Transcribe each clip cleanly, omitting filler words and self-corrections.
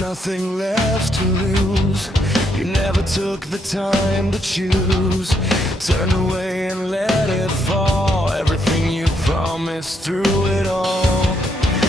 nothing left to lose. You never took the time to choose. Turn away and let it fall. Everything you promised through it all.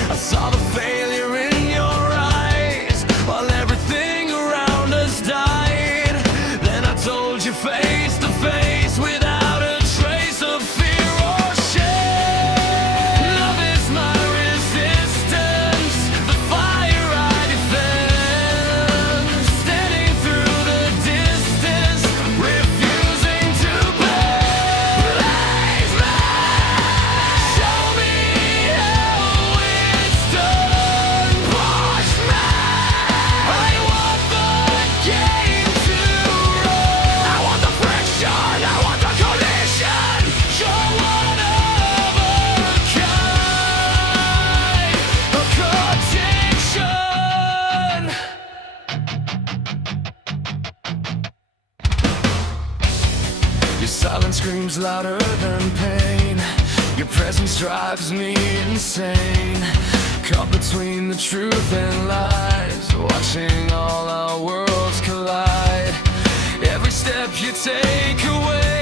I saw the failure in your eyes while everything around us died. Then I told you face to face without a trace of fear or shame. Love is my resistance, the fire I defend. Standing through the distance, refusing to bend. Please, man, show me how it's done. Push me, I want the game to run. I want the friction, I want the collision. You're one of a kind, a contradiction. Your silence screams louder than pain. Your presence drives me insane. Caught between the truth and lies, watching all our worlds collide. Every step you take away